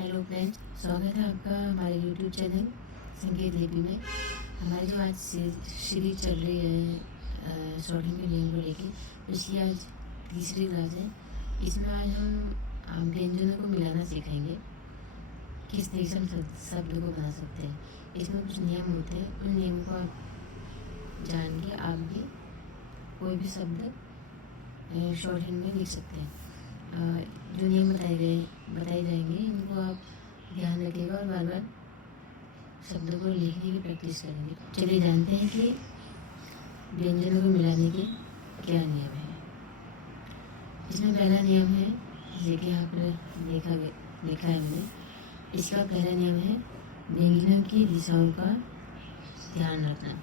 Hello friends, स्वागत है आपका हमारे यूट्यूब चैनल संकेत लिपि में। हमारी जो आज सीरीज चल रही है शॉर्ट हिंदी नियम को लेकर, उसकी आज तीसरी क्लास है। इसमें आज हम व्यंजनों को मिलाना सीखेंगे, किस तरीके से हम शब्द को बना सकते हैं। इसमें कुछ नियम होते हैं, उन नियमों को आप जान के आप भी कोई भी शब्द शॉर्ट हिंदी में लिख सकते हैं। जो नियम बताए जाएंगे, इनको आप ध्यान रखिएगा और बार बार शब्दों को लिखने की प्रैक्टिस करेंगे। चलिए जानते हैं कि व्यंजनों को मिलाने के क्या नियम है। इसमें पहला नियम है, जैसे कि आपने देखा है हमने, इसका पहला नियम है व्यंजनों की दिशाओं का ध्यान रखना।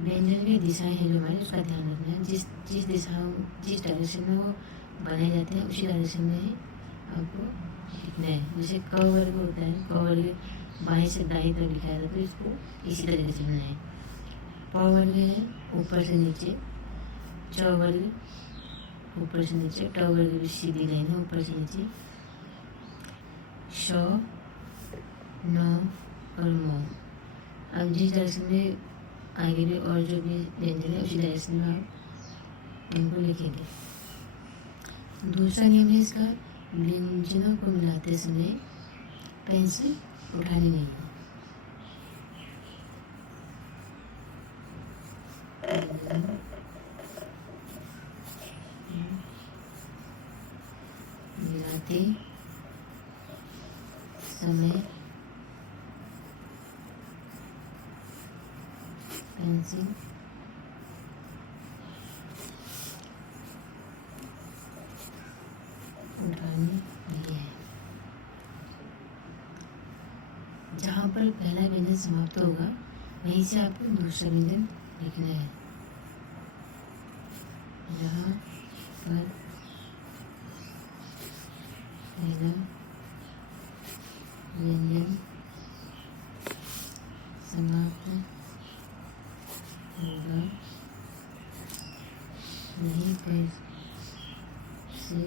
व्यंजन की दिशाएं हैं जो हमारी, उसका ध्यान रखना है। जिस डायरेक्शन में वो बनाए जाते हैं उसी डायरेक्शन में ही आपको लिखना है। जैसे क वर्ग होता है, क वर्ग बाएं से दाएं तक लिखा जाता है, तो इसको इसी तरीके से बनाए। प वर्ग है ऊपर से नीचे, च वर्ग ऊपर से नीचे, ट वर्ग भी सीधी लाइन है ऊपर से नीचे, श, न और म। अब जिस डायरेक्शन में आगे भी और जो भी व्यंजन है उसी डायरेक्शन में आप इनको लिखेंगे। दूसरा नियम है इसका, व्यंजनों को मिलाते समय पेंसिल उठानी नहीं है। मिलाते समय पेंसिल उठानी नहीं है। जहाँ पर पहला व्यंजन समाप्त होगा वहीं से आपको दूसरा व्यंजन लिखना है। जहाँ पर पहला व्यंजन समाप्त होगा वहीं पर से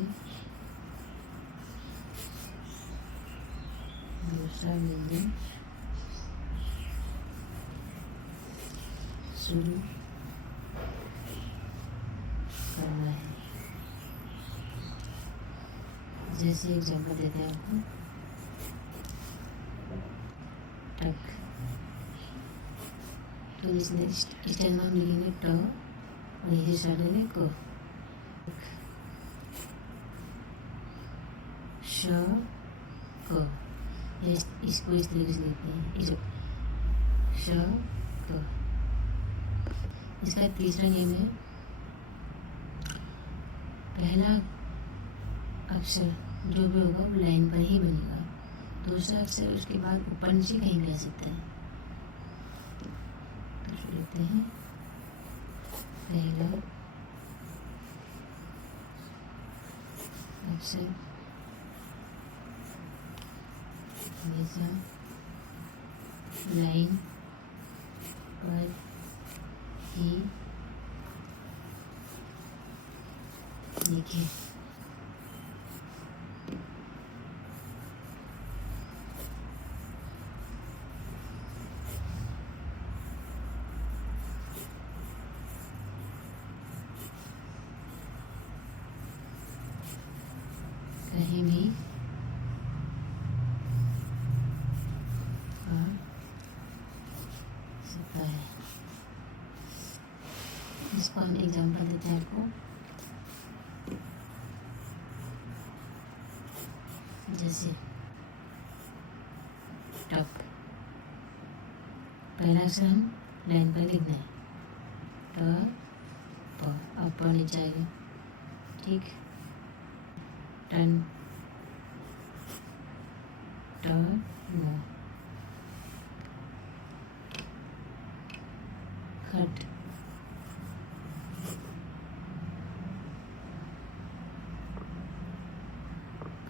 दूसरा व्यंजन शुरू करना है। जैसे एग्जाम्पल देते हैं आपको, टक, तो इसमें इस टाइम हम लिखेंगे ट, वहीं से स्टार्ट करेंगे को, श, क, इसको इस तरीके से लिखते हैं, इस श, क। इसका तीसरा नियम है, पहला अक्षर जो भी होगा वो लाइन पर ही बनेगा, दूसरा अक्षर उसके बाद ऊपर नीचे कहीं भी आ सकता है। तो लिखते हैं पहला अक्षर हमेशा लाइन पर ही लिखें। कहीं भी आ सकता है। इसको हम एग्जाम्पल देते हैं आपको, जैसे टक, पहला अक्षर हम लाइन पर लिखना है, ट, प, अब प नीचे आएगा, ठीक। टन, ट, न, खट,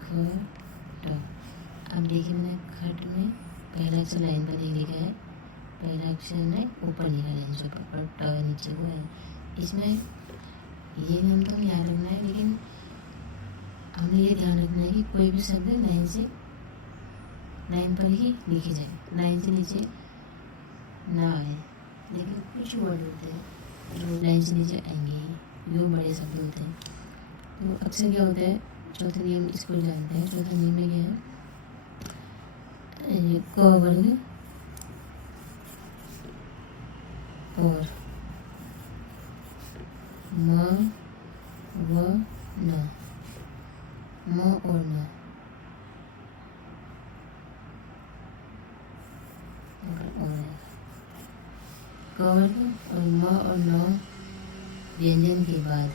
ख, ट। अब देखिए मैंने खट में पहला अक्षर लाइन पर नहीं लिखा है, पहला अक्षर ने ऊपर लिखा लाइन से ऊपर और ट नीचे हुआ है। इसमें ये नियम तो हमें याद रखना है, लेकिन हमें ये ध्यान रखना है कि कोई भी शब्द लाइन से लाइन पर ही लिखे जाए, लाइन से नीचे ना आए। लेकिन कुछ वर्ड होते हैं जो लाइन से नीचे आएंगे ही, यूँ बड़े शब्द होते हैं। तो अक्सर क्या होता है, चौथा नियम इसको जानते हैं। चौथा नियम में क्या है, क वर्ग और म व न, म और न, और क वर्ग और म और न व्यंजन के बाद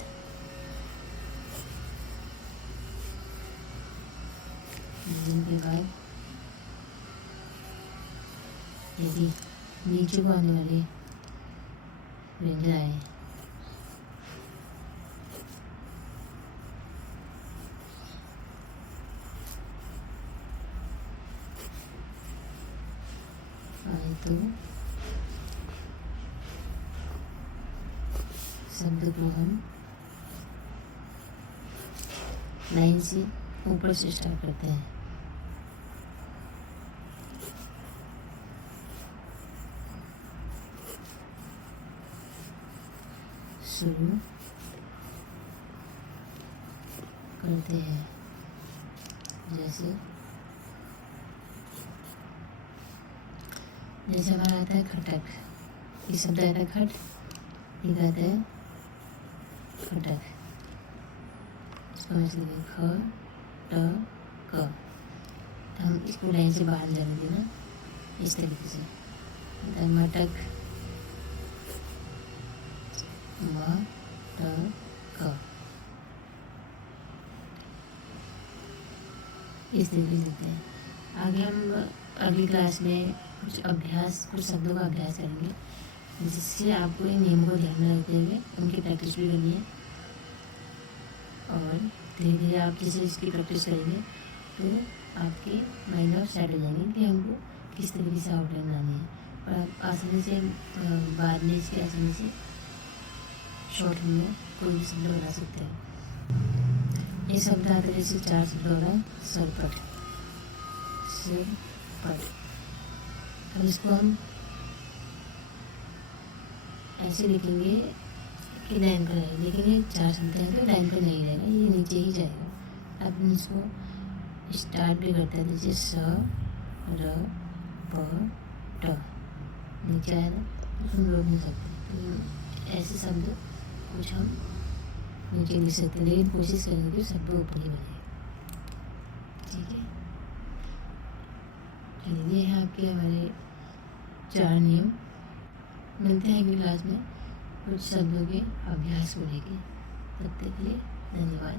यदि नीचे को आने वाले व्यंजन आए तो शब्द को हम लाइन से ऊपर से स्टार्ट करते हैं। शुरू करते हैं, जैसे हमारा आता है खटक, ये शब्द आता है खट, ये आता है खटक। इसको हम ऐसे लिखेंगे ख ट क। हम इसको लाइन से बाहर जाने देना इस तरीके से, मटक म ट क, इस तरीके से लिखते हैं। आगे हम अगली क्लास में कुछ शब्दों का अभ्यास करेंगे, जिससे आपको इन नियमों को ध्यान में रखते हुए उनकी प्रैक्टिस भी करनी है। और धीरे धीरे आप जैसे इसकी प्रैक्टिस करेंगे तो आपके माइंड में सेट हो जाएंगे कि हमको किस तरीके से आउटलाइन बनानी है, और आप आसानी से बाद में इसके आसानी से शॉर्ट में कोई भी शब्द बना सकते हैं। ये शब्द आता है, जैसे 4 शब्द हो रहा है, सरपट, सरपट। अब इसको हम ऐसे लिखेंगे कि लाइन पर रहेगा, लेकिन ये 4 शब्द हैं तो लाइन पर नहीं रहेगा, ये नीचे ही जाएगा। अब हम इसको स्टार्ट भी करते हैं, जैसे स र प ट, नीचे आया ना तो हम रोक नहीं सकते। तो ऐसे शब्द कुछ हम नीचे लिख सकते हैं, लेकिन कोशिश करेंगे कि शब्द ऊपर ही बने। ठीक है, ये है आपके हमारे 4 नियम। मिलते हैं अगली क्लास में कुछ शब्दों के अभ्यास को लेके। तब तक के लिए धन्यवाद।